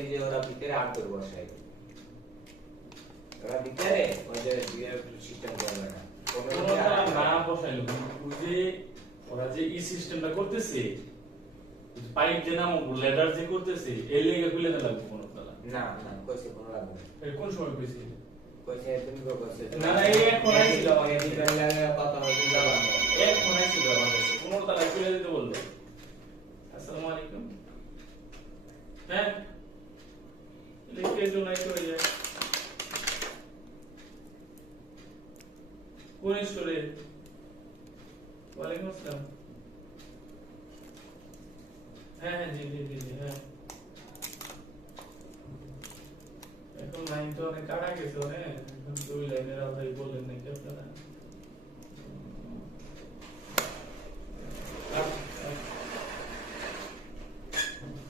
এই যে ওরা ভিতরে আট করে বসাই ওরা ভিতরে ওই যে সিস্টেম করবে না কোনটা না বসাইলো ওই যে ওরা যে ই সিস্টেমটা করতেছে পাইপ যে নাম লেডার যে করতেছে এর লেগে খুলে না লাগবে কোনটা না না কইছে কোন লাগবে না এই কোন সময় কইছে কইছে তুমি কইছে না না এই এখন আইছিল আমাকে দিবেন লাগে কথা হইছে যাবা এখন আইছিল আমার কাছে কোনটা খুলে দিতে বললো আসসালামু আলাইকুম হ্যাঁ লিখে তো নাই করে যায় কোন স্টোরে ওয়ালাইকুম আসসালাম হ্যাঁ হ্যাঁ জি জি জি জি হ্যাঁ এখন লাইন তো অনেক কাটা গেছে অনেক